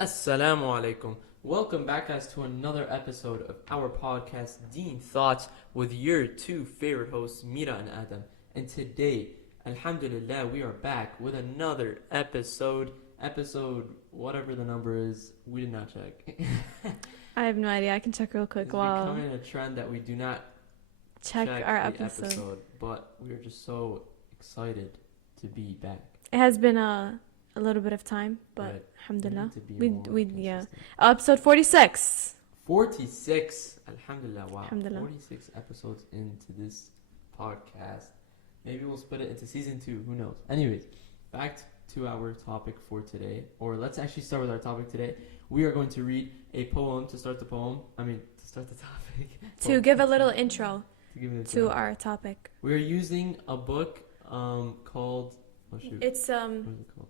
Assalamu alaikum. Welcome back, guys, to another episode of our podcast, Deen Thoughts, with your two favorite hosts, Mira and Adam. And today, alhamdulillah, we are back with another episode, whatever the number is, we did not check. I have no idea. I can check real quick It's while becoming a trend that we do not check check our the episode. but we are just so excited to be back. It has been a little bit of time, but Right. alhamdulillah. need to be more Yeah. consistent. Episode 46. 46. Alhamdulillah. Wow. Alhamdulillah. 46 episodes into this podcast. Maybe we'll split it into season 2. Who knows? Anyways, back to our topic for today. Or let's actually start with our topic today. We are going to read a poem to start the topic. To give a little intro To give it a to try. our topic. We're using a book called... Oh, shoot. It's What is it called?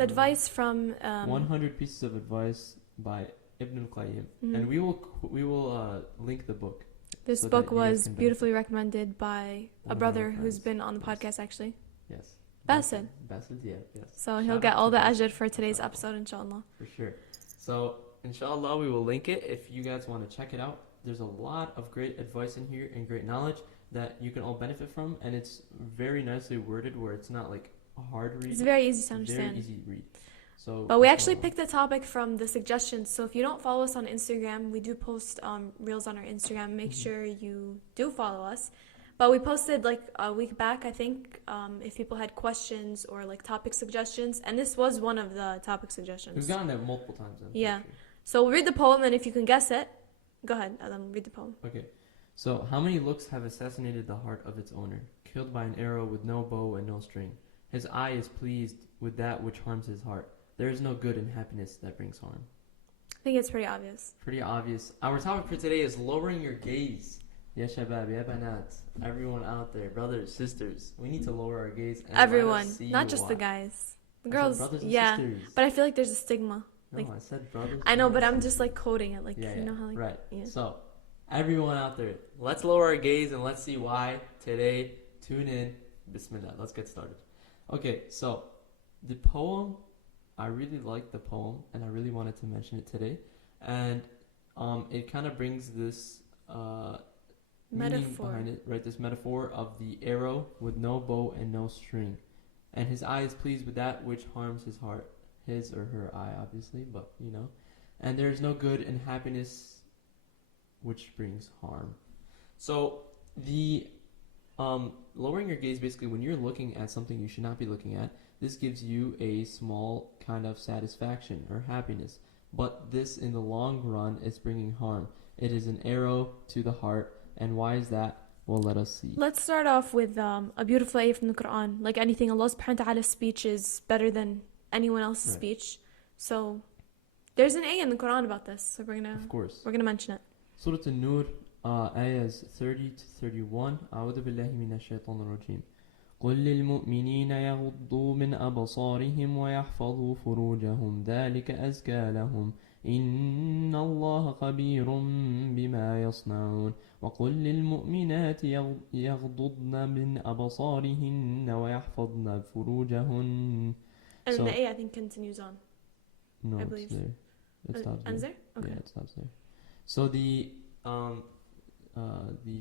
advice from 100 Pieces of Advice by Ibn al-Qayyim. Mhm. And we will link the book. This so that book you guys was can beautifully recommended by One a of brother our who's friends. been on the Yes. podcast actually. Yes. Basil. Basil, yeah, yes. So he'll Shout get out all to the Basil. ajr for today's episode, inshallah. For sure. So, inshallah, we will link it if you guys want to check it out. There's a lot of great advice in here and great knowledge that you can all benefit from, and it's very nicely worded where it's not like a hard read. It's very easy to Very understand. easy read. So, But we actually inshallah. picked the topic from the suggestions. So if you don't follow us on Instagram, we do post reels on our Instagram. Make sure you do follow us. But we posted like a week back, I think, if people had questions or like topic suggestions. And this was one of the topic We've suggestions. gotten there multiple times. I'm pretty Yeah. sure. So we'll read the poem, and if you can guess it, go ahead, Adam, read the poem. Okay. So, how many looks have assassinated the heart of its owner? Killed by an arrow with no bow and no string. His eye is pleased with that which harms his heart. There is no good in happiness that brings harm. I think it's pretty obvious. Pretty obvious. Our topic for today is lowering your gaze. Ya shabab, ya banat. Everyone out there, brothers, sisters, we need to lower our gaze. And let Everyone, us see not just the why. guys. The I said girls, brothers and yeah. sisters. But I feel like there's a stigma. No, like- I said brothers. I know, and but I'm sisters. just like coding it. Like, Yeah, you know how like, right. yeah. So, everyone out there, let's lower our gaze and let's see why today. Tune in. Bismillah. Let's get started. Okay, so the poem, I really liked the poem and I really wanted to mention it today. And it kind of brings this meaning Metaphor. behind it, right? This metaphor of the arrow with no bow and no string. And his eye is pleased with that which harms his heart. His or her eye, obviously, but you know. And there is no good in happiness which brings harm. So the lowering your gaze, basically when you're looking at something you should not be looking at, this gives you a small kind of satisfaction or happiness. But this in the long run is bringing harm. It is an arrow to the heart. And why is that? Well, let us see. Let's start off with a beautiful ayah from the Quran. Like anything, Allah subhanahu wa ta'ala's speech is better than anyone else's Right. speech. So there's an ayah in the Quran about this. So Of course. we're gonna mention it. Surah An-Nur, ayahs 30 to 31. أعوذ بالله من الشيطان الرجيم. قل للمؤمنين يغضوا من أبصارهم ويحفظوا فروجهم ذلك أزكى لهم إن الله خبير بما يصنعون وقل للمؤمنات يغضضن من أبصارهن ويحفظن فروجهن. And So- the ayah I think continues on. No, I it's believe. there. It stops Ends there. there? Okay. Yeah, it stops there. So the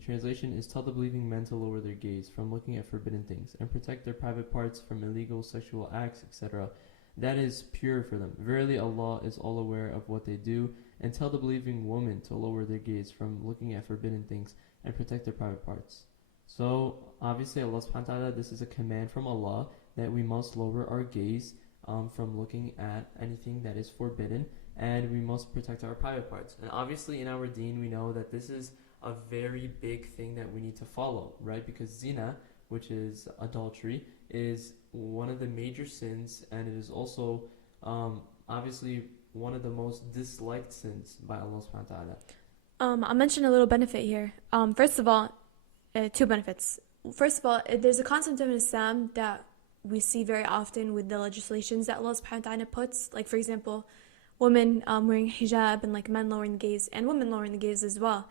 translation is tell the believing men to lower their gaze from looking at forbidden things and protect their private parts from illegal sexual acts, etc. That is pure for them. Verily Allah is all aware of what they do. And tell the believing woman to lower their gaze from looking at forbidden things and protect their private parts. So obviously Allah subhanahu wa ta'ala, this is a command from Allah that we must lower our gaze from looking at anything that is forbidden, and we must protect our private parts. And obviously in our deen we know that this is a very big thing that we need to follow, right? Because zina, which is adultery, is one of the major sins, and it is also obviously one of the most disliked sins by Allah subhanahu wa ta'ala. I'll mention a little benefit here. First of all, two benefits. First of all, there's a concept of Islam that we see very often with the legislations that Allah subhanahu wa ta'ala puts. Like, for example, women wearing hijab and like men lowering the gaze and women lowering the gaze as well.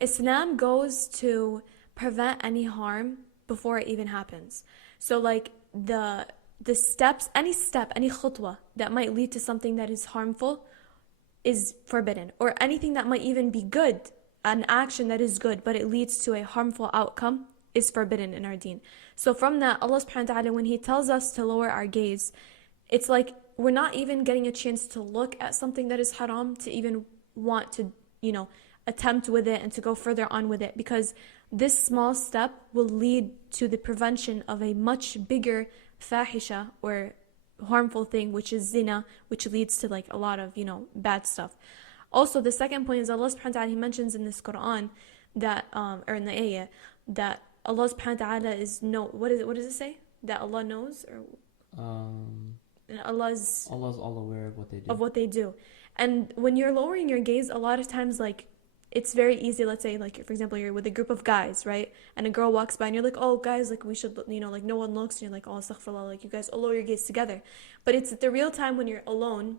Islam goes to prevent any harm before it even happens. So like the steps, any khutwa that might lead to something that is harmful is forbidden, or anything that might even be good, an action that is good but it leads to a harmful outcome is forbidden in our deen. So from that, Allah subhanahu wa ta'ala, when He tells us to lower our gaze, it's like we're not even getting a chance to look at something that is haram to even want to, attempt with it and to go further on with it, because this small step will lead to the prevention of a much bigger fahisha or harmful thing, which is zina, which leads to like a lot of, bad stuff. Also, the second point is Allah subhanahu wa ta'ala, He mentions in this Quran that, or in the ayah, that Allah subhanahu wa ta'ala is what does it say? That Allah knows, or Allah's all aware of what they do. Of what they do. And when you're lowering your gaze, a lot of times, like, it's very easy. Let's say, like, for example, you're with a group of guys, right? And a girl walks by and you're like, oh, guys, like, we should, like, no one looks. And you're like, oh, astaghfirullah, like, you guys all lower your gaze together. But it's at the real time when you're alone,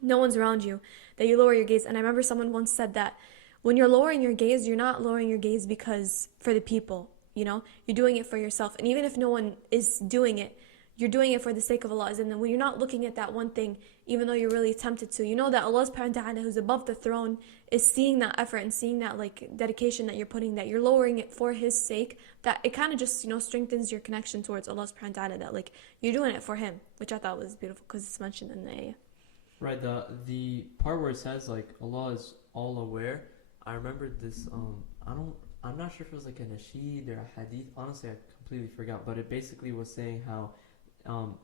no one's around you, that you lower your gaze. And I remember someone once said that when you're lowering your gaze, you're not lowering your gaze because for the people, you're doing it for yourself. And even if no one is doing it, you're doing it for the sake of Allah. And then when you're not looking at that one thing, even though you're really tempted to, you know that Allah subhanahu wa ta'ala, who's above the throne, is seeing that effort and seeing that like dedication that you're putting, that you're lowering it for His sake, that it kind of just, strengthens your connection towards Allah subhanahu wa ta'ala, that like you're doing it for Him, which I thought was beautiful because it's mentioned in the ayah. Right, the part where it says like Allah is all aware, I remember this, I'm not sure if it was like a nasheed or a hadith, honestly I completely forgot, but it basically was saying how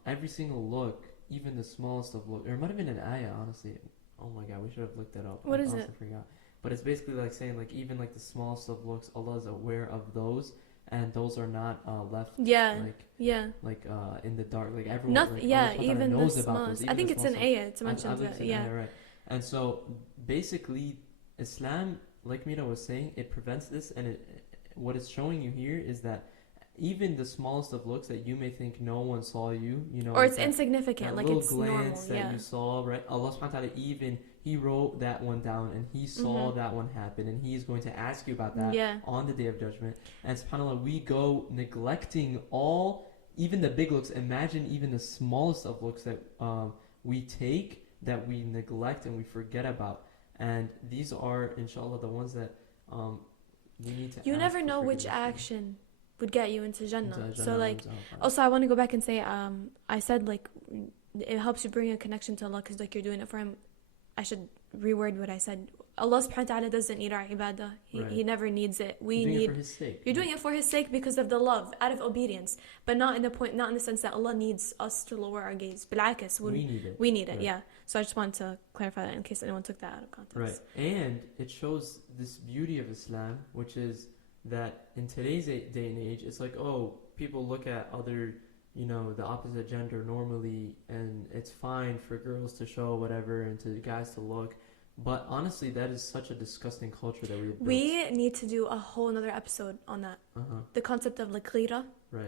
every single look, even the smallest of look, or it might have been an ayah, honestly. Oh my god, we should have looked that up. What is it? I forgot. But it's basically like saying like even like the smallest of looks, Allah is aware of those, and those are not left in the dark. Like everyone, nothing. Like, Even knows the about smallest. those, I think it's an ayah. It's I mentioned believe it's an ayah, right? And so basically, Islam, like Mira was saying, it prevents this, and what it's showing you here is that even the smallest of looks that you may think no one saw you, or it's insignificant, like it's normal, that you saw, right? Allah subhanahu wa ta'ala, even He wrote that one down and He saw that one happen, and He is going to ask you about that on the Day of Judgment. And subhanAllah, we go neglecting even the big looks. Imagine even the smallest of looks that we take, that we neglect and we forget about. And these are, inshallah, the ones that we need to. You never know which action would get you into Jannah. So like, also I want to go back and say, I said like, it helps you bring a connection to Allah because like you're doing it for Him. I should reword what I said. Allah subhanahu wa ta'ala doesn't need our ibadah. He never needs it. It for His sake. You're doing it for His sake because of the love, out of obedience, but not in the sense that Allah needs us to lower our gaze. Bil'akas, we need it, yeah. So I just wanted to clarify that in case anyone took that out of context. Right, and it shows this beauty of Islam, which is that in today's day and age, it's like, oh, people look at other, the opposite gender normally, and it's fine for girls to show whatever and to guys to look. But honestly, that is such a disgusting culture that we have built. We need to do a whole other episode on that. The concept of like ghira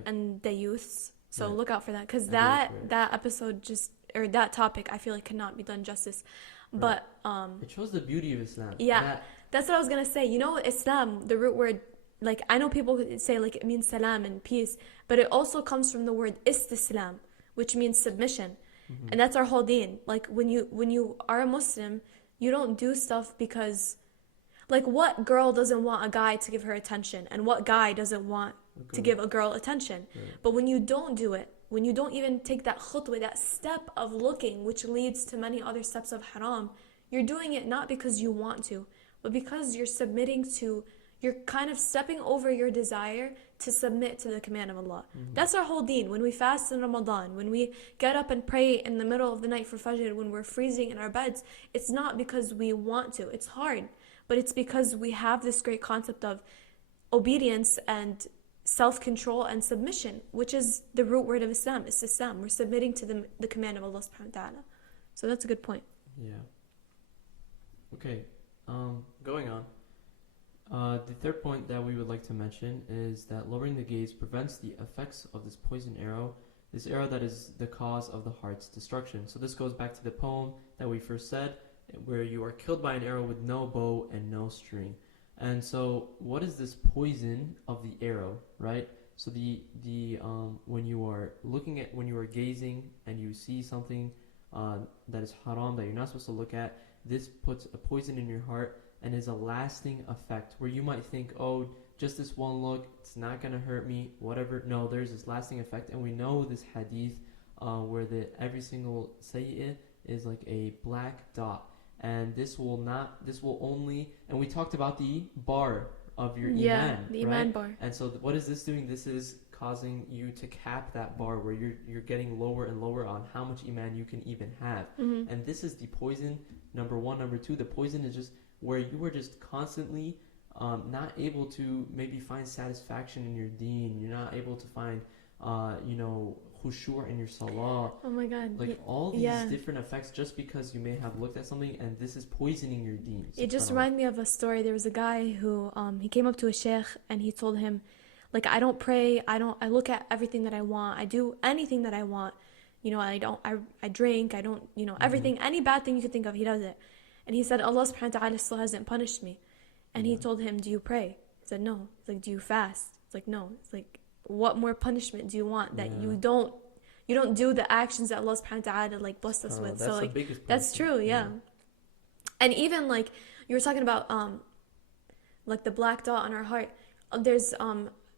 and the youths. So look out for that, because that episode or that topic, I feel like cannot be done justice. But it shows the beauty of Islam. Yeah, that's what I was gonna say. Islam, the root word. Like, I know people say, like, it means salam and peace, but it also comes from the word istislam, which means submission. And that's our whole deen. Like, when you are a Muslim, you don't do stuff because, like, what girl doesn't want a guy to give her attention? And what guy doesn't want to give a girl attention? But when you don't do it, when you don't even take that khutwa, that step of looking, which leads to many other steps of haram, you're doing it not because you want to, but because you're submitting to... You're kind of stepping over your desire to submit to the command of Allah. That's our whole deen. When we fast in Ramadan, when we get up and pray in the middle of the night for Fajr, when we're freezing in our beds, it's not because we want to. It's hard. But it's because we have this great concept of obedience and self-control and submission, which is the root word of Islam. It's Islam. We're submitting to the command of Allah subhanahu wa ta'ala. So that's a good point. Yeah. Okay. Going on. The third point that we would like to mention is that lowering the gaze prevents the effects of this poison arrow, this arrow that is the cause of the heart's destruction. So this goes back to the poem that we first said, where you are killed by an arrow with no bow and no string. And so what is this poison of the arrow, right? So when you are gazing and you see something that is haram, that you're not supposed to look at, this puts a poison in your heart and is a lasting effect where you might think, oh, just this one look, it's not going to hurt me, whatever. No, there's this lasting effect. And we know this hadith where every single sayyid is like a black dot. And this will only, and we talked about the bar of your iman, the right? iman bar. And so what is this doing? This is causing you to cap that bar where you're getting lower and lower on how much iman you can even have. And this is the poison, number one. Number two, the poison is just where you are just constantly not able to maybe find satisfaction in your deen. You're not able to find, khushu' in your salah. Oh my God. Like all these different effects just because you may have looked at something, and this is poisoning your deen. It just reminded me of a story. There was a guy who he came up to a sheikh and he told him, like, I don't pray, I look at everything that I want, I do anything that I want, I drink, I don't, everything, any bad thing you could think of, he does it. And he said, Allah subhanahu wa ta'ala still hasn't punished me. And he told him, do you pray? He said, no. He's like, do you fast? It's like, no. It's like, what more punishment do you want that you don't do the actions that Allah subhanahu wa ta'ala like blessed us with? So like that's true, yeah. And even like you were talking about like the black dot on our heart. There's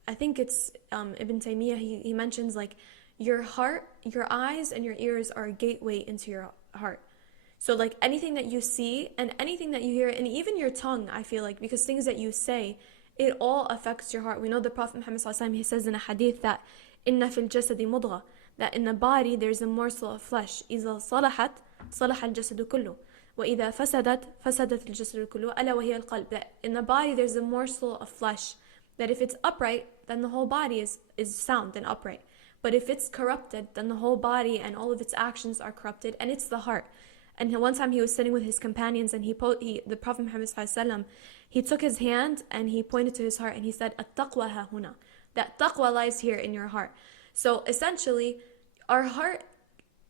I think it's Ibn Taymiyyah, he mentions like your heart, your eyes and your ears are a gateway into your heart. So like anything that you see and anything that you hear, and even your tongue, I feel like, because things that you say, it all affects your heart. We know the Prophet Muhammad sallallahu alaihi wasallam, he says in a hadith that inna fil jasadi mudgha, that in the body there's a morsel of flesh. إذا صلحت صلح الجسد كله وإذا فسدت فسدت الجسد كله ألا وهي القلب. That in the body there's a morsel of flesh that if it's upright, then the whole body is sound and upright. But if it's corrupted, then the whole body and all of its actions are corrupted, and it's the heart. And one time he was sitting with his companions, and the Prophet Muhammad sallallahu alaihi wasallam, he took his hand and he pointed to his heart and he said, "At-taqwa ha huna." That taqwa lies here in your heart. So essentially, our heart,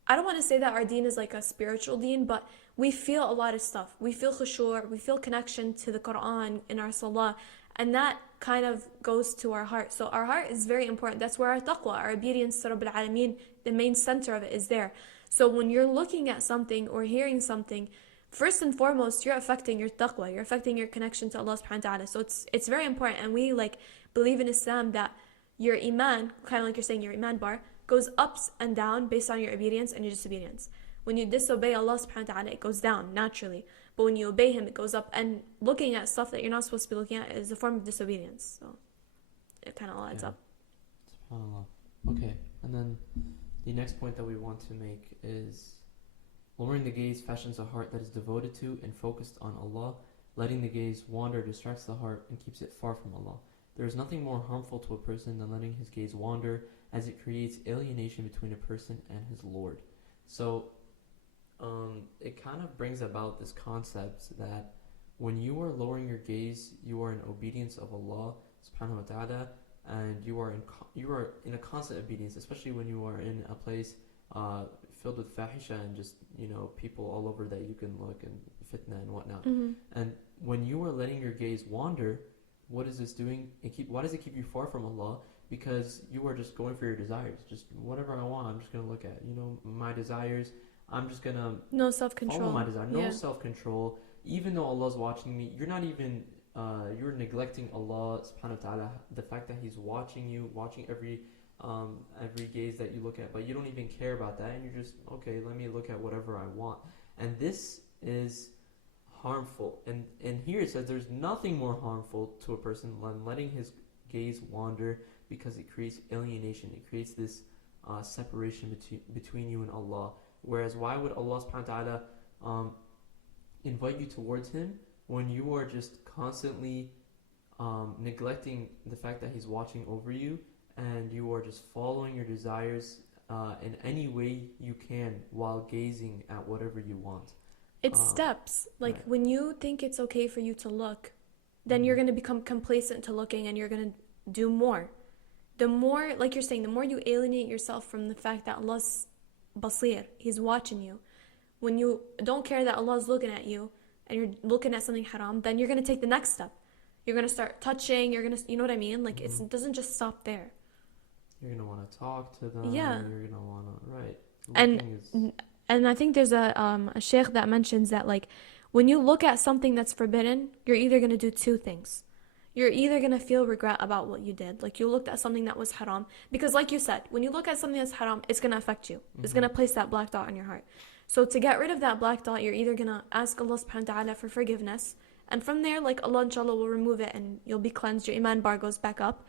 I don't want to say that our deen is like a spiritual deen, but we feel a lot of stuff. We feel khushu', we feel connection to the Quran in our salah, and that kind of goes to our heart. So our heart is very important. That's where our taqwa, our obedience to Rabbil Alameen, the main center of it is there. So when you're looking at something or hearing something, first and foremost, you're affecting your taqwa, you're affecting your connection to Allah subhanahu wa ta'ala. So it's very important, and we like believe in Islam that your iman, kind of like you're saying, your iman bar, goes ups and down based on your obedience and your disobedience. When you disobey Allah subhanahu wa ta'ala, it goes down naturally. But when you obey Him, it goes up. And looking at stuff that you're not supposed to be looking at is a form of disobedience. So it kind of all adds up. SubhanAllah. Okay, and then the next point that we want to make is lowering the gaze fashions a heart that is devoted to and focused on Allah. Letting the gaze wander distracts the heart and keeps it far from Allah. There is nothing more harmful to a person than letting his gaze wander, as it creates alienation between a person and his Lord. So it kind of brings about this concept that when you are lowering your gaze, you are in obedience of Allah subhanahu wa ta'ala, and you are in a constant obedience, especially when you are in a place filled with fahisha and just people all over that you can look, and fitna and whatnot. And when you are letting your gaze wander, what is this doing? Why does it keep you far from Allah? Because you are just going for your desires. Just whatever I want, I'm just going to look at. My desires, I'm just going to no self-control. Follow my desire. No self-control. Even though Allah's watching me, you're not even, you're neglecting Allah subhanahu wa ta'ala. The fact that He's watching you, watching every gaze that you look at, but you don't even care about that, and you're just, okay, let me look at whatever I want. And this is harmful. And here it says there's nothing more harmful to a person than letting his gaze wander, because it creates alienation. It creates this separation between you and Allah. Whereas why would Allah subhanahu wa ta'ala invite you towards Him when you are just constantly neglecting the fact that He's watching over you, and you are just following your desires in any way you can while gazing at whatever you want? It's steps. Like right. When you think it's okay for you to look, then you're going to become complacent to looking, and you're going to do more. The more, like you're saying, the more you alienate yourself from the fact that Allah's basir, He's watching you. When you don't care that Allah's looking at you and you're looking at something haram, then you're going to take the next step. You're going to start touching, you're going to, you know what I mean? Like it doesn't just stop there. You're going to want to talk to them. Yeah. You're going to want to, right. And And I think there's a sheikh that mentions that like when you look at something that's forbidden, you're either gonna do two things. You're either gonna feel regret about what you did, like you looked at something that was haram, because like you said, when you look at something that's haram, it's gonna affect you. It's gonna place that black dot on your heart. So to get rid of that black dot, you're either gonna ask Allah subhanahu wa ta'ala for forgiveness, and from there, like Allah inshallah will remove it and you'll be cleansed, your iman bar goes back up.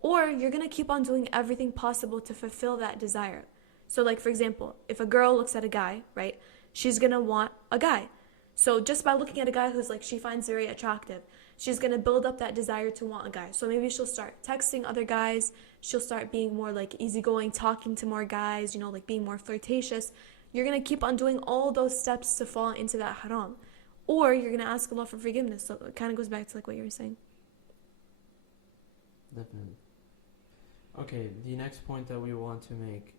Or you're gonna keep on doing everything possible to fulfill that desire. So like for example, if a girl looks at a guy, right, she's gonna want a guy. So just by looking at a guy who's like she finds very attractive, she's gonna build up that desire to want a guy. So maybe she'll start texting other guys, she'll start being more like easygoing, talking to more guys, like being more flirtatious. You're gonna keep on doing all those steps to fall into that haram. Or you're gonna ask Allah for forgiveness. So it kind of goes back to like what you were saying. Definitely. Okay, the next point that we want to make,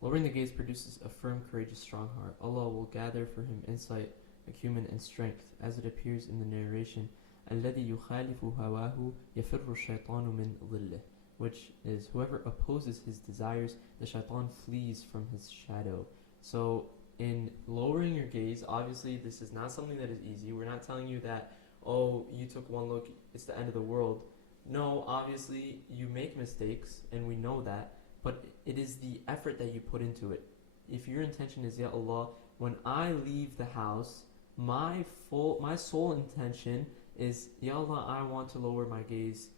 lowering the gaze produces a firm, courageous, strong heart. Allah will gather for him insight, acumen, and strength, as it appears in the narration, الَّذِي يُخَالِفُ هَوَاهُ يَفِرُّ الشَّيْطَانُ مِنْ ظِلِّهِ, which is whoever opposes his desires, the shaitan flees from his shadow. So in lowering your gaze, obviously this is not something that is easy. We're not telling you that, oh, you took one look, it's the end of the world. No, obviously you make mistakes and we know that, but it is the effort that you put into it. If your intention is, Ya Allah, when I leave the house, my sole intention is, Ya Allah, I want to lower my gaze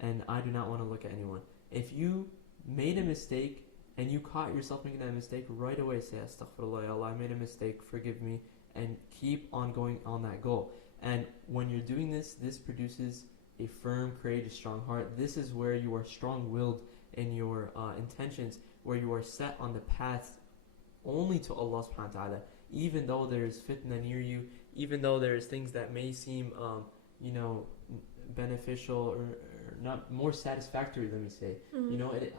and I do not want to look at anyone. If you made a mistake and you caught yourself making that mistake, right away say, Astaghfirullah, Ya Allah, I made a mistake, forgive me, and keep on going on that goal. And when you're doing this, this produces a firm, courageous, strong heart. This is where you are strong-willed in your intentions, where you are set on the path only to Allah subhanahu wa ta'ala. Even though there is fitna near you, even though there is things that may seem, beneficial or not more satisfactory, let me say.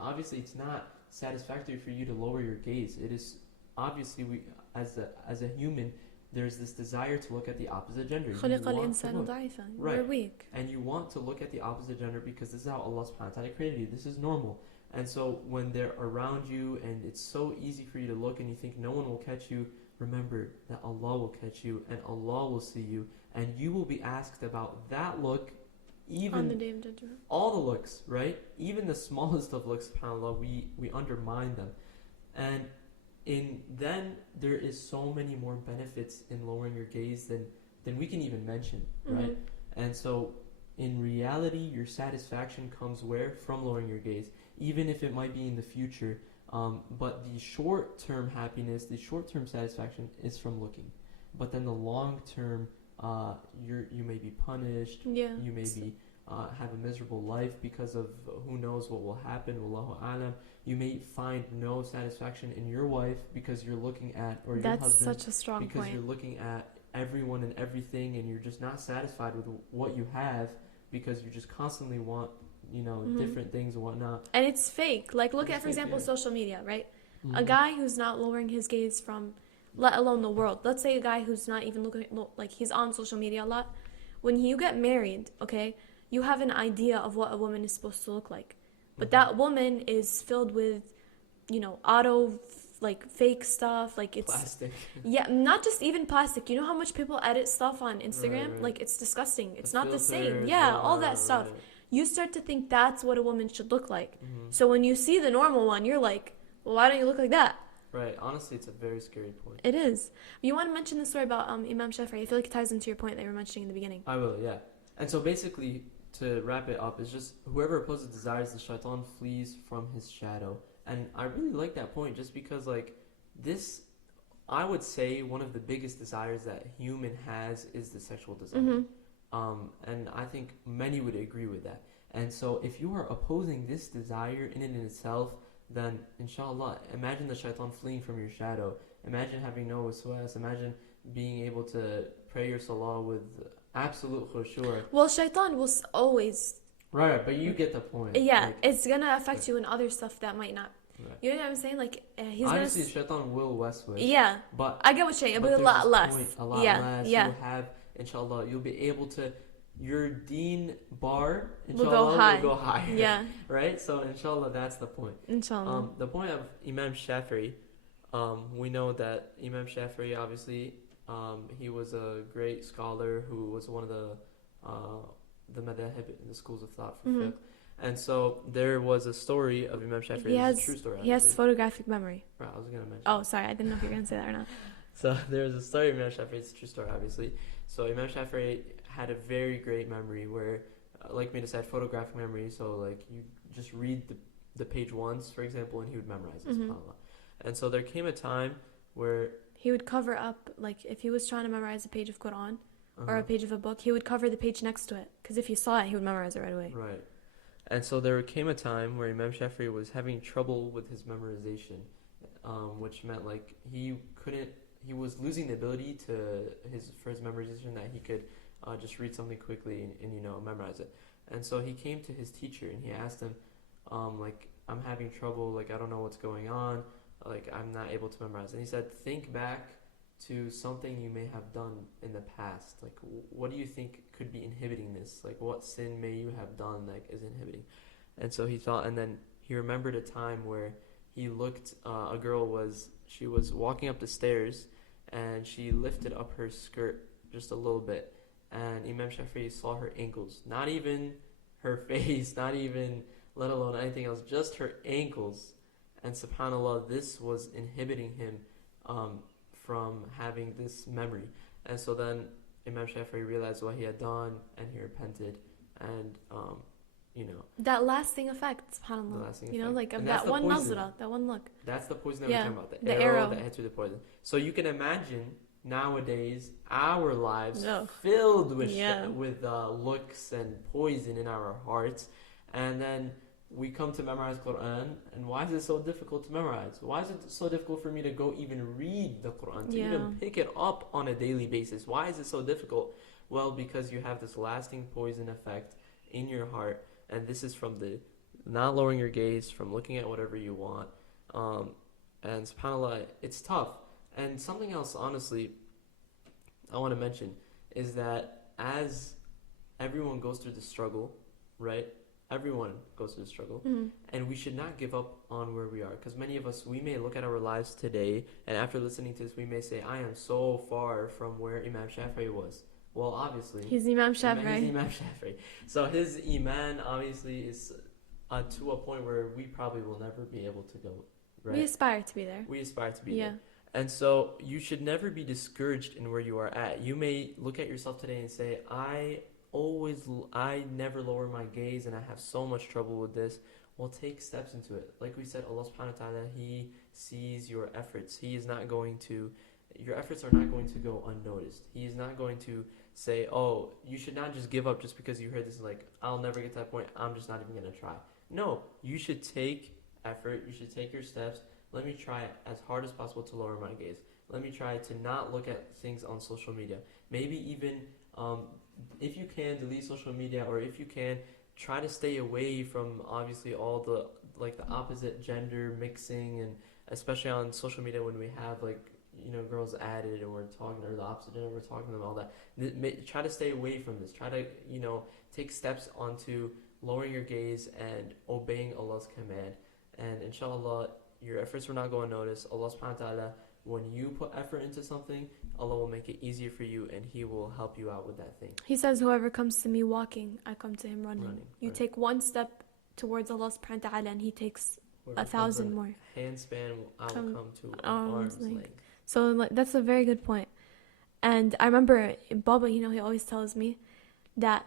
Obviously it's not satisfactory for you to lower your gaze. It is obviously, we as a human, there's this desire to look at the opposite gender. We're weak. And you want to look at the opposite gender because this is how Allah subhanahu wa ta'ala created you. This is normal. And so when they're around you and it's so easy for you to look and you think no one will catch you, remember that Allah will catch you and Allah will see you and you will be asked about that look, even on the day of judgment. All the looks, right? Even the smallest of looks, subhanAllah, we undermine them. And then there is so many more benefits in lowering your gaze than we can even mention, right? And so in reality, your satisfaction comes where? From lowering your gaze, even if it might be in the future. But the short-term happiness, the short-term satisfaction is from looking. But then the long-term, you may be punished. Yeah. You may be have a miserable life because of who knows what will happen. Wallahu alam. You may find no satisfaction in your wife because you're looking at, or your husband. That's such a strong because point. You're looking at everyone and everything, and you're just not satisfied with what you have because you just constantly want, different things and whatnot. And it's fake. Like, look at, for example, social media, right? A guy who's not lowering his gaze from, let alone the world. Let's say a guy who's not even looking, like he's on social media a lot. When you get married, okay, you have an idea of what a woman is supposed to look like. But that woman is filled with, fake stuff. Like it's plastic. Yeah, not just even plastic. You know how much people edit stuff on Instagram? Right. Like it's disgusting. It's not filters, the same. Yeah, all that stuff. Right. You start to think that's what a woman should look like. So when you see the normal one, you're like, well, why don't you look like that? Right. Honestly, it's a very scary point. It is. You want to mention the story about Imam Shafi'i? I feel like it ties into your point that you were mentioning in the beginning. I will, yeah. And so basically, to wrap it up, it's just whoever opposes desires, the shaitan flees from his shadow. And I really like that point just because, this, I would say one of the biggest desires that human has is the sexual desire. And I think many would agree with that. And so if you are opposing this desire in and in itself, then inshallah, imagine the shaitan fleeing from your shadow. Imagine having no waswas. Imagine being able to pray your salah with absolute khushu'. Well, shaitan will always... Right, but you get the point. Yeah, it's going to affect you in other stuff that might not. Right. You know what I'm saying? He's obviously gonna... shaitan will waswas. Yeah, but I get what you're saying. It'll be a lot less. A lot less. You'll have, inshallah, you'll be able to... Your Deen bar, inshallah, will go high. Yeah. Right? So, inshallah, that's the point. Inshallah. The point of Imam Shafi'i, We know that Imam Shafi'i, obviously, he was a great scholar who was one of the madahib in the schools of thought for Hmm. fiqh. And so there was a story of Imam Shafi'i. He This is a true has story, he has actually. photographic memory. Right, I was gonna mention Oh, that. sorry, I didn't know if you were gonna say that or not. So there was a story of Imam Shafi'i. It's a true story, obviously. So Imam Shafi'i had a very great memory where, like Mina said, photographic memory. So like you just read the page once, for example, and he would memorize it. Hmm. SubhanAllah. And so there came a time where He would cover up, like if he was trying to memorize a page of Quran or uh a page of a book, he would cover the page next to it because if he saw it, he would memorize it right away. right. And so there came a time where Imam Shafi'i was having trouble with his memorization, which meant like he was losing the ability for his memorization that he could just read something quickly and memorize it. And so he came to his teacher and he asked him, like, I'm having trouble, like I don't know what's going on, like I'm not able to memorize. And he said, think back to something you may have done in the past. Like, what do you think could be inhibiting this? Like, what sin may you have done that is inhibiting? And so he thought, and then he remembered a time where he looked. She was walking up the stairs, and she lifted up her skirt just a little bit, and Imam Shafi'i saw her ankles, not even her face, not even let alone anything else, just her ankles. And subhanallah, this was inhibiting him from having this memory. And so then Imam Shafi'i realized what he had done and he repented. And, That lasting effect, the subhanAllah. lasting You know, effect. like of And that's that the one poison. nazra, that one look. That's the poison that we're Yeah, talking about. The the arrow arrow. that hits with the poison. So you can imagine nowadays our lives Ugh. filled with Yeah. looks and poison in our hearts, and then we come to memorize Quran, and why is it so difficult to memorize? Why is it so difficult for me to go even read the Quran, to Yeah. even pick it up on a daily basis? Why is it so difficult? Well, because you have this lasting poison effect in your heart, and this is from the not lowering your gaze, from looking at whatever you want. And subhanAllah, it's tough. And something else, honestly, I want to mention is that as everyone goes through the struggle, right? Everyone goes through the struggle, and we should not give up on where we are. Because many of us, we may look at our lives today, and after listening to this, we may say, I am so far from where Imam Shafi'i was. Well, obviously, He's Imam Shafi'i. He's Imam Shafi'i. So his iman obviously is to a point where we probably will never be able to go. Right? We aspire to be there. We aspire to be Yeah. there. And so you should never be discouraged in where you are at. You may look at yourself today and say, I never lower my gaze and I have so much trouble with this. Well, take steps into it. Like we said, Allah subhanahu wa ta'ala, He sees your efforts. Your efforts are not going to go unnoticed. He is not going to say, oh, you should not just give up just because you heard this, like, I'll never get to that point, I'm just not even going to try. No, you should take effort, you should take your steps. Let me try as hard as possible to lower my gaze. Let me try to not look at things on social media. Maybe even, if you can, delete social media, or if you can, try to stay away from, obviously, all the opposite gender mixing, and especially on social media when we have, girls added and we're talking, or the opposite gender, we're talking to them, all that. Try to stay away from this. Try to, take steps onto lowering your gaze and obeying Allah's command. And inshallah, your efforts will not go unnoticed. Allah subhanahu wa ta'ala, when you put effort into something, Allah will make it easier for you and He will help you out with that thing. He says, whoever comes to me walking, I come to him running. You right. take one step towards Allah subhanahu wa ta'ala and He takes Whoever 1,000 more. Handspan, I will come to an arm's arm's length. length. So that's a very good point. And I remember Baba, he always tells me that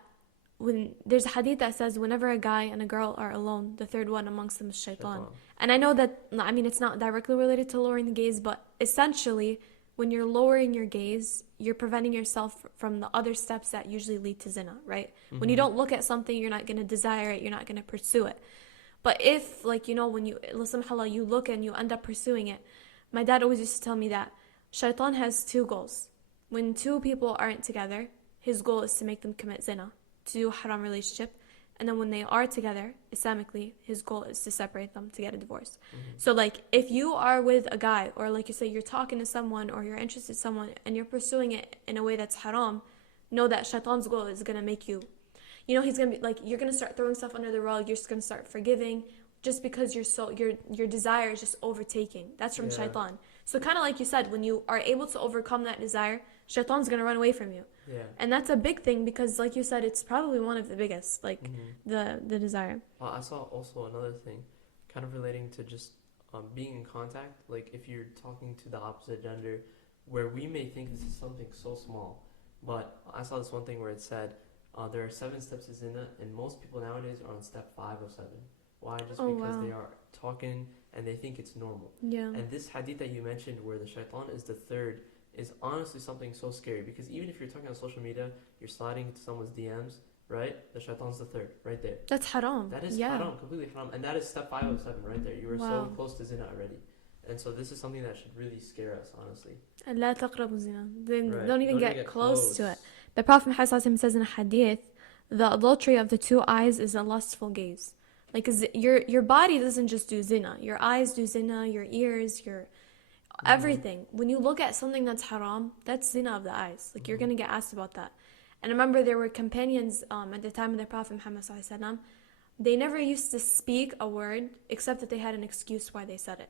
when there's a hadith that says whenever a guy and a girl are alone, the third one amongst them is shaitan. And I know that, it's not directly related to lowering the gaze, but essentially, when you're lowering your gaze, you're preventing yourself from the other steps that usually lead to zina, right? Mm-hmm. When you don't look at something, you're not going to desire it, you're not going to pursue it. But if, when you look and you end up pursuing it, my dad always used to tell me that shaitan has two goals. When two people aren't together, his goal is to make them commit zina, to do a haram relationship. And then when they are together, Islamically, his goal is to separate them, to get a divorce. Mm-hmm. So, if you are with a guy, or like you say, you're talking to someone, or you're interested in someone, and you're pursuing it in a way that's haram, know that shaitan's goal is going to make you, he's going to be you're going to start throwing stuff under the rug, you're just going to start forgiving, just because your desire is just overtaking. That's from shaitan. So kind of like you said, when you are able to overcome that desire, shaitan's going to run away from you. Yeah. And that's a big thing because, like you said, it's probably one of the biggest, like the desire. Well, I saw also another thing, kind of relating to just being in contact. Like if you're talking to the opposite gender, where we may think this is something so small, but I saw this one thing where it said there are 7 steps to zina, and most people nowadays are on step 5 of 7. Why? Just because they are talking and they think it's normal. Yeah. And this hadith that you mentioned, where the shaitan is the third, is honestly something so scary, because even if you're talking on social media, you're sliding into someone's DMs, right? The shaitan's the third, right there. That's haram. That is haram, completely haram. And that is step 5 of 7 right there. You were so close to zina already. And so this is something that should really scare us, honestly. لا تقربوا الزنا. Right. Don't even get close to it. The Prophet Muhammad says in a hadith, the adultery of the 2 eyes is a lustful gaze. Like your body doesn't just do zina. Your eyes do zina, your ears, your everything. When you look at something that's haram, that's zina of the eyes. Like you're gonna get asked about that. And I remember there were companions at the time of the Prophet Muhammad ﷺ. They never used to speak a word except that they had an excuse why they said it.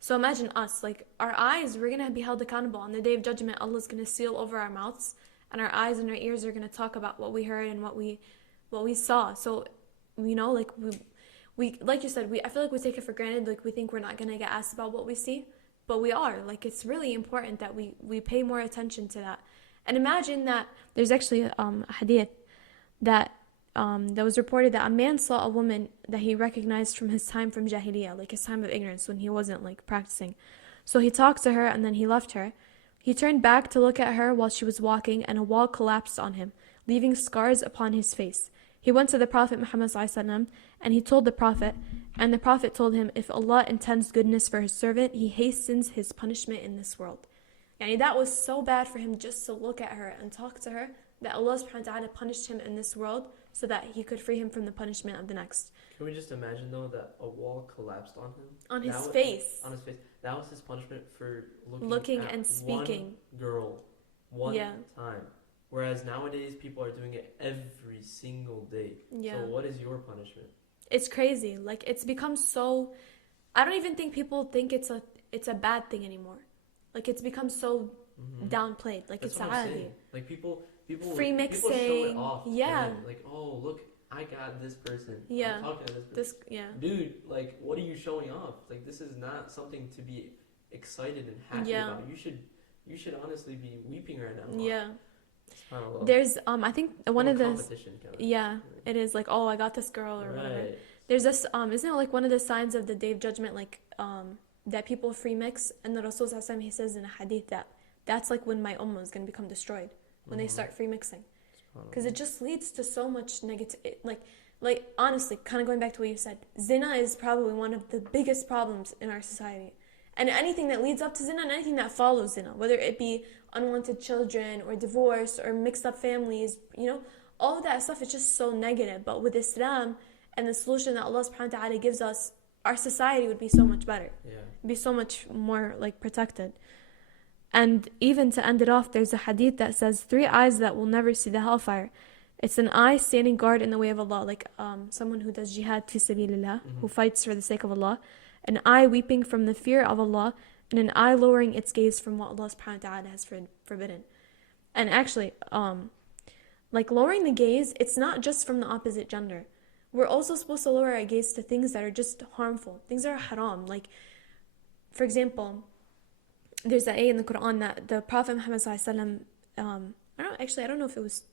So imagine us, like our eyes, we're gonna be held accountable on the Day of Judgment. Allah's gonna seal over our mouths, and our eyes and our ears are gonna talk about what we heard and what we saw. So, you know, like we like you said, I feel like we take it for granted. Like we think we're not gonna get asked about what we see, but we are. Like it's really important that we pay more attention to that. And imagine that there's actually a hadith that was reported that a man saw a woman that he recognized from his time from Jahiliyyah, like his time of ignorance when he wasn't like practicing. So he talked to her and then he left her. He turned back to look at her while she was walking, and a wall collapsed on him, leaving scars upon his face. He went to the Prophet Muhammad ﷺ and he told the Prophet, and the Prophet told him, if Allah intends goodness for his servant, he hastens his punishment in this world. Yani that was so bad for him just to look at her and talk to her, that Allah subhanahu wa ta'ala punished him in this world so that he could free him from the punishment of the next. Can we just imagine though that a wall collapsed on him? On his face. On his face. That was his punishment for looking at and speaking. One girl one time. Whereas nowadays people are doing it every single day. Yeah. So what is your punishment? It's crazy. Like it's become so, I don't even think people think it's a bad thing anymore. Like it's become so downplayed. Like that's it's what I'm saying. Like people free mixing. People show it off. Yeah. Like, oh look, I got this person. Yeah. I'm talking to this person. Dude, like what are you showing off? Like this is not something to be excited and happy about. You should honestly be weeping right now. Yeah. There's I think one of the it is like, oh, I got this girl or whatever. There's this isn't it like one of the signs of the Day of Judgment, like that people free mix, and the Rasul ﷺ, he says in a hadith that's like when my ummah is going to become destroyed, when they start free mixing, because it just leads to so much negative. Like honestly, kind of going back to what you said, zina is probably one of the biggest problems in our society. And anything that leads up to zina and anything that follows zina, whether it be unwanted children or divorce or mixed up families, you know, all of that stuff is just so negative. But with Islam and the solution that Allah subhanahu wa ta'ala gives us, our society would be so much better. Yeah. Be so much more like protected. And even to end it off, there's a hadith that says 3 eyes that will never see the hellfire. It's an eye standing guard in the way of Allah, like someone who does jihad fi sabilillah, who fights for the sake of Allah. An eye weeping from the fear of Allah, and an eye lowering its gaze from what Allah subhanahu wa ta'ala has forbidden. And actually, like lowering the gaze, it's not just from the opposite gender. We're also supposed to lower our gaze to things that are just harmful, things that are haram. Like, for example, there's an ayah in the Quran that the Prophet Muhammad ﷺ, I don't know if it was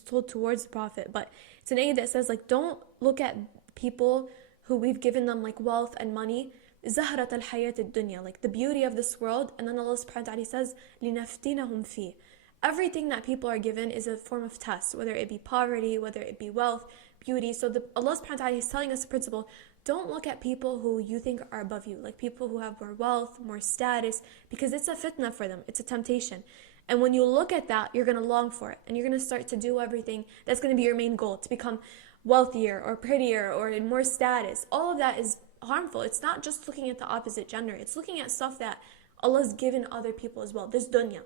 told towards the Prophet, but it's an ayah that says, like, don't look at people who we've given them like wealth and money, زهرة الحياة الدنيا, like the beauty of this world, and then Allah subhanahu wa ta'ala says, لِنَفْتِنَهُمْ فِيهِ. Everything that people are given is a form of test, whether it be poverty, whether it be wealth, beauty. So Allah subhanahu wa ta'ala is telling us a principle, don't look at people who you think are above you, like people who have more wealth, more status, because it's a fitna for them, it's a temptation. And when you look at that, you're going to long for it, and you're going to start to do everything that's going to be your main goal, to become wealthier or prettier or in more status. All of that is harmful. It's not just looking at the opposite gender. It's looking at stuff that Allah's given other people as well. This dunya.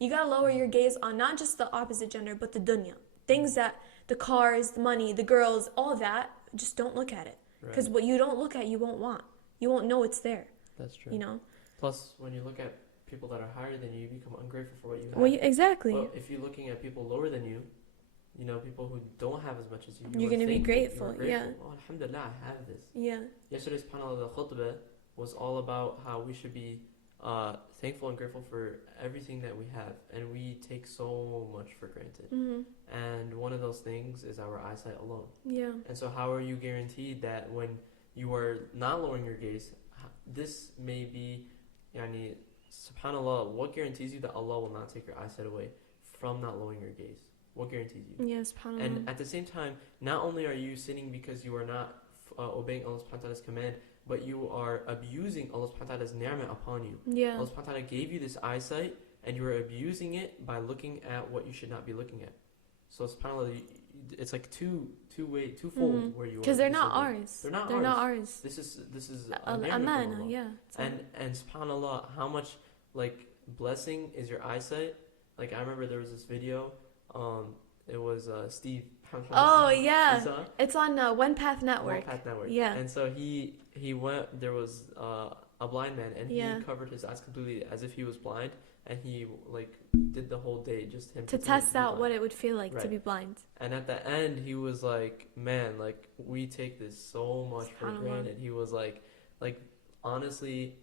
You gotta lower your gaze on not just the opposite gender, but the dunya. Things that, the cars, the money, the girls, all that, just don't look at it. Because what you don't look at, you won't want. You won't know it's there. That's true. You know? Plus, when you look at people that are higher than you, you become ungrateful for what you have. Well, exactly. Well, if you're looking at people lower than you, you know, people who don't have as much as you, You're going to be grateful. Yeah. Oh, alhamdulillah, I have this. Yeah. Yesterday's panel of the khutbah was all about how we should be thankful and grateful for everything that we have, and we take so much for granted. Mm-hmm. And one of those things is our eyesight alone. Yeah. And so how are you guaranteed that when you are not lowering your gaze, this may be, yani, subhanallah, what guarantees you that Allah will not take your eyesight away from not lowering your gaze? What guarantees you? Yes, subhanallah. And at the same time, not only are you sinning because you are not obeying Allah subhanahu wa ta'ala's command, but you are abusing Allah subhanahu wa ta'ala's ni'mah upon you. Yeah. Allah subhanahu wa ta'ala gave you this eyesight, and you are abusing it by looking at what you should not be looking at. So subhanallah, it's like twofold where you are. Because they're not ours. They're not ours. This is a ni'mah from Allah. Yeah. And subhanallah, how much like blessing is your eyesight? Like I remember there was this video. It was Steve. Oh yeah, it's on One Path Network. One Path Network. Yeah. And so he went. There was a blind man, and he covered his eyes completely as if he was blind, and he like did the whole day just him to test out what it would feel like to be blind. And at the end, he was like, "Man, like we take this so much for granted." He was like honestly,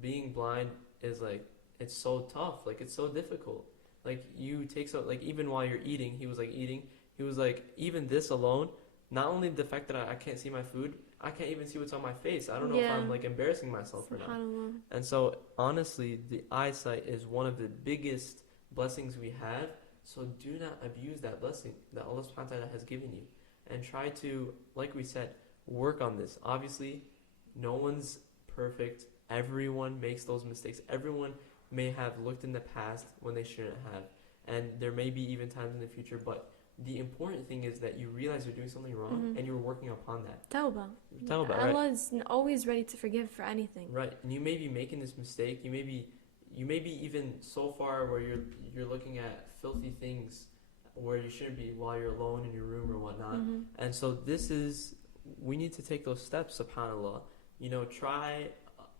being blind is like it's so tough. Like it's so difficult. Like you take so like even while you're eating, he was like eating. He was like, even this alone, not only the fact that I can't see my food, I can't even see what's on my face. I don't know if I'm like embarrassing myself or not. And so honestly, the eyesight is one of the biggest blessings we have. So do not abuse that blessing that Allah subhanahu wa ta'ala has given you. And try to, like we said, work on this. Obviously, no one's perfect. Everyone makes those mistakes. Everyone may have looked in the past when they shouldn't have. And there may be even times in the future, but the important thing is that you realize you're doing something wrong and you're working upon that. Tawbah. Tawbah, Allah is always ready to forgive for anything. Right. And you may be making this mistake. You may be even so far where you're looking at filthy things where you shouldn't be while you're alone in your room or whatnot. And so we need to take those steps, subhanAllah. You know, try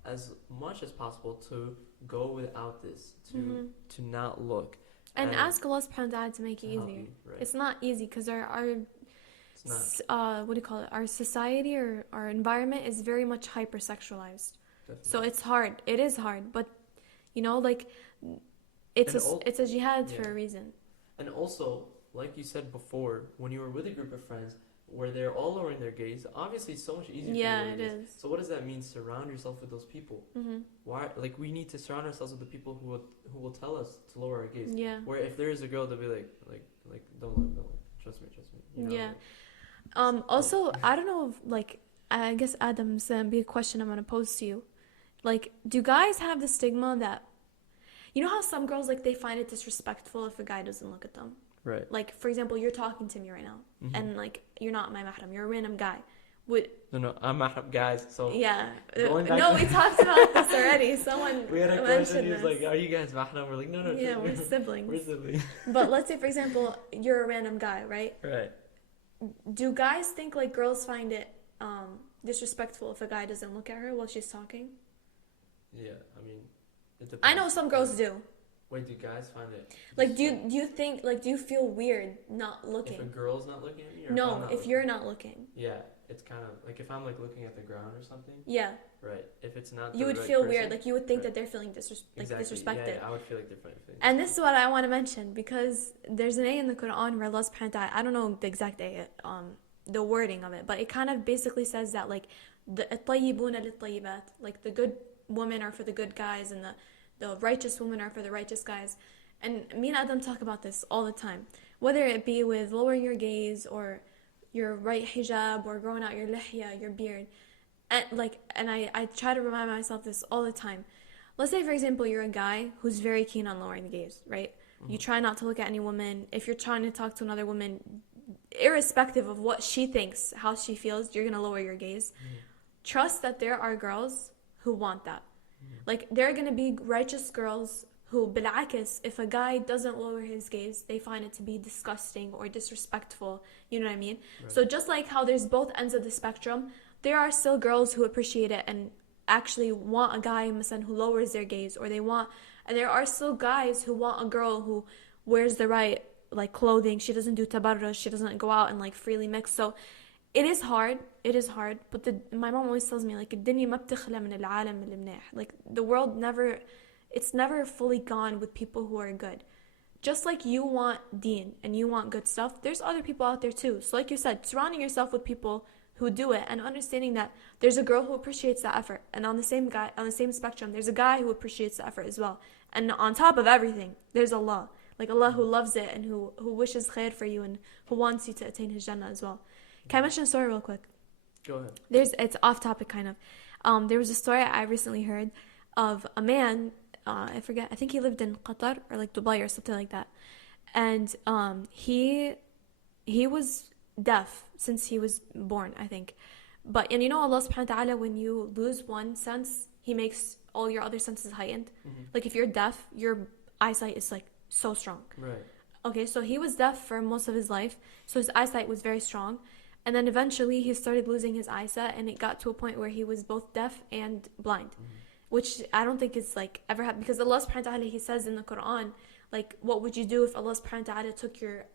as much as possible to go without this, to not look. And ask Allah subhanahu wa ta'ala to make it easier. Right. It's not easy because our our society or our environment is very much hypersexualized. Definitely. So it's hard. It is hard, but you know, like it's a jihad for a reason. And also, like you said before, when you were with a group of friends where they're all lowering their gaze, obviously it's so much easier. Yeah, it is. So what does that mean? Surround yourself with those people. Why? Like we need to surround ourselves with the people who will tell us to lower our gaze. Yeah. Where if there is a girl, they'll be like don't look, trust me. You know? Yeah. Also, I don't know. Like I guess Adam's be a question I'm gonna pose to you. Like, do guys have the stigma that, you know how some girls like they find it disrespectful if a guy doesn't look at them? Right. Like, for example, you're talking to me right now, and like you're not my mahram, you're a random guy. No, I'm mahram, guys. So yeah, no, we talked about this already. Someone we had a question. He was like, "Are you guys mahram?" We're like, "No." Yeah, we're siblings. We're siblings. But let's say, for example, you're a random guy, right? Right. Do guys think like girls find it disrespectful if a guy doesn't look at her while she's talking? Yeah, I mean, it depends. I know some girls do. Wait, do guys find it? Like, do you think, like, do you feel weird not looking? If a girl's not looking at me? Or no, if you're not looking. Yeah, it's kind of, like, if I'm, like, looking at the ground or something. Yeah. Right. If it's not you would right feel person, weird. Like, you would think that they're feeling exactly. disrespected. Yeah, I would feel like they're feeling. And this is what I want to mention, because there's an ayah in the Quran where Allah subhanahu wa ta'ala, I don't know the exact ayah, the wording of it, but it kind of basically says that, like, the الطيبون للطيبات, like, the good women are for the good guys, and the righteous women are for the righteous guys. And me and Adam talk about this all the time. Whether it be with lowering your gaze or your right hijab or growing out your lihya, your beard. And I try to remind myself this all the time. Let's say, for example, you're a guy who's very keen on lowering the gaze, right? You try not to look at any woman. If you're trying to talk to another woman, irrespective of what she thinks, how she feels, you're going to lower your gaze. Trust that there are girls who want that. Like, there are going to be righteous girls who, bil'akis, if a guy doesn't lower his gaze, they find it to be disgusting or disrespectful. You know what I mean? Right. So just like how there's both ends of the spectrum, there are still girls who appreciate it and actually want a guy مثلا who lowers their gaze, or they want, and there are still guys who want a girl who wears the right like clothing. She doesn't do tabarruj, she doesn't go out and like freely mix. So it is hard, but my mom always tells me like الدنيا ما بتخلى من العالم المنيح. Like the world never, it's never fully gone with people who are good. Just like you want deen and you want good stuff, there's other people out there too. So like you said, surrounding yourself with people who do it and understanding that there's a girl who appreciates that effort, and on the same guy, on the same spectrum, there's a guy who appreciates the effort as well. And on top of everything, there's Allah. Like Allah who loves it and who wishes khair for you and who wants you to attain his Jannah as well. Can I mention a story real quick? Go ahead. It's off topic kind of. There was a story I recently heard of a man, I forget, I think he lived in Qatar or like Dubai or something like that. And he was deaf since he was born, I think. But, and you know Allah subhanahu wa ta'ala, when you lose one sense, he makes all your other senses heightened. Like if you're deaf, your eyesight is like so strong. Right. Okay, so he was deaf for most of his life, so his eyesight was very strong. And then eventually he started losing his eyesight, and it got to a point where he was both deaf and blind, which I don't think is like ever happened, because Allah subhanahu wa ta'ala, he says in the Quran, like, what would you do if Allah subhanahu wa ta'ala took your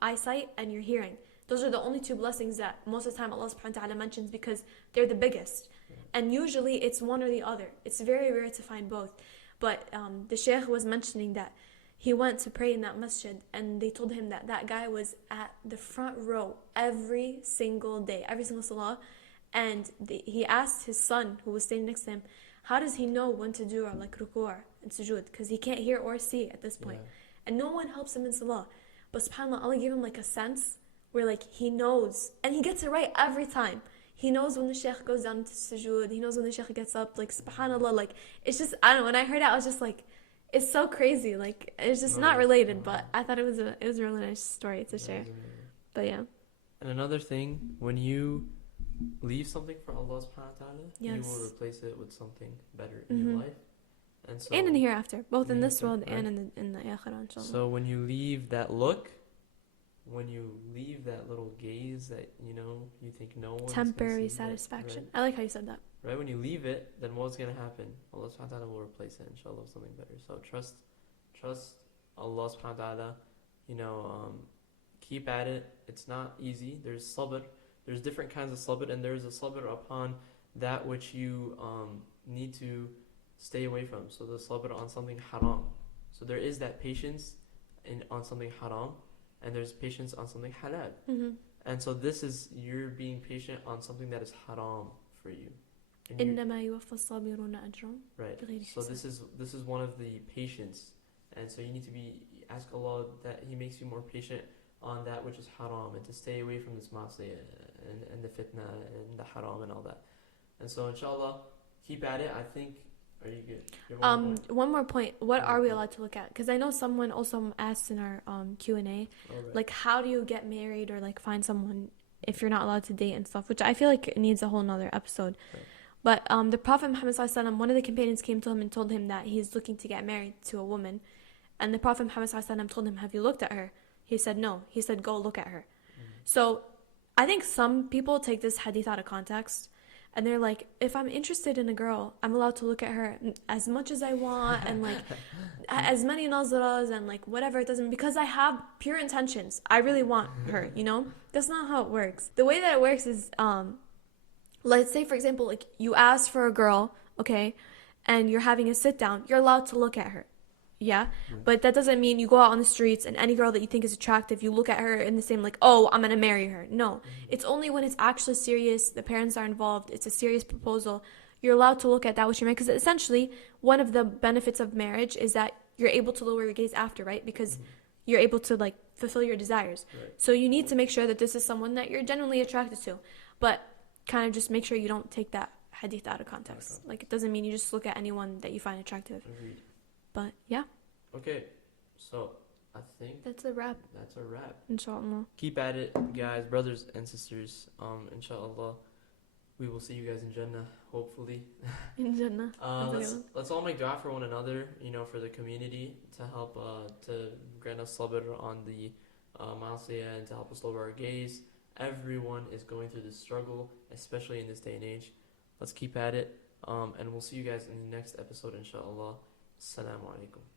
eyesight and your hearing? Those are the only two blessings that most of the time Allah subhanahu wa ta'ala mentions, because they're the biggest. And usually it's one or the other. It's very rare to find both. But the Shaykh was mentioning that he went to pray in that masjid, and they told him that that guy was at the front row every single day, every single salah. And he asked his son, who was standing next to him, how does he know when to do like ruku' and sujood? Because he can't hear or see at this point. And no one helps him in salah. But subhanAllah, Allah gave him like a sense where like he knows, and he gets it right every time. He knows when the shaykh goes down to sujood, he knows when the shaykh gets up, like subhanAllah, like it's just, I don't know, when I heard it, I was just like, it's so crazy. Like it's just not related, but I thought it was a really nice story to share. But yeah. And another thing, when you leave something for Allah subhanahu wa ta'ala, you will replace it with something better in your life. And so, and in the hereafter, both in this world and in the akhirah, inshallah. So when you leave that look, when you leave that little gaze that, you know, you think no one's temporary satisfaction. Right? I like how you said that. Right, when you leave it, then what's going to happen? Allah subhanahu wa ta'ala will replace it, inshallah, with something better. So trust Allah subhanahu wa ta'ala, you know, keep at it. It's not easy. There's sabr. There's different kinds of sabr, and there's a sabr upon that which you need to stay away from. So the sabr on something haram. So there is that patience on something haram, and there's patience on something halal. And so this is, you're being patient on something that is haram for you. إنما يوفى الصابرون أجرهم right. بغير So حساب. this is one of the patience, and so you need to ask Allah that He makes you more patient on that which is haram, and to stay away from this ma'asiyah and the fitna and the haram and all that. And so inshallah, keep at it. I think. Are you good? One more point. What are we allowed to look at? Because I know someone also asked in our Q&A, like, how do you get married or like find someone if you're not allowed to date and stuff, which I feel like it needs a whole nother episode. Right. But the Prophet Muhammad ﷺ, one of the companions came to him and told him that he's looking to get married to a woman. And the Prophet Muhammad ﷺ told him, have you looked at her? He said, no. He said, go look at her. So I think some people take this hadith out of context. And they're like, if I'm interested in a girl, I'm allowed to look at her as much as I want, and like as many nazras and like whatever, it doesn't, because I have pure intentions. I really want her, you know? That's not how it works. The way that it works is, let's say, for example, like you ask for a girl, okay, and you're having a sit down, you're allowed to look at her. Yeah, but that doesn't mean you go out on the streets and any girl that you think is attractive, you look at her in the same like, oh, I'm gonna marry her. No, it's only when it's actually serious, the parents are involved, it's a serious proposal, you're allowed to look at that which you're married. Because essentially one of the benefits of marriage is that you're able to lower your gaze after, right? Because you're able to like fulfill your desires. So you need to make sure that this is someone that you're genuinely attracted to, but kind of just make sure you don't take that hadith out of context. Like it doesn't mean you just look at anyone that you find attractive. But yeah. Okay, so I think that's a wrap. That's a wrap. Inshallah. Keep at it, guys, brothers and sisters. Inshallah, we will see you guys in Jannah, hopefully. In Jannah. Let's all make dua for one another, you know, for the community, to help to grant us sabr on the ma'asiyah, and to help us lower our gaze. Everyone is going through this struggle, especially in this day and age. Let's keep at it. And we'll see you guys in the next episode, inshallah. Assalamu alaikum.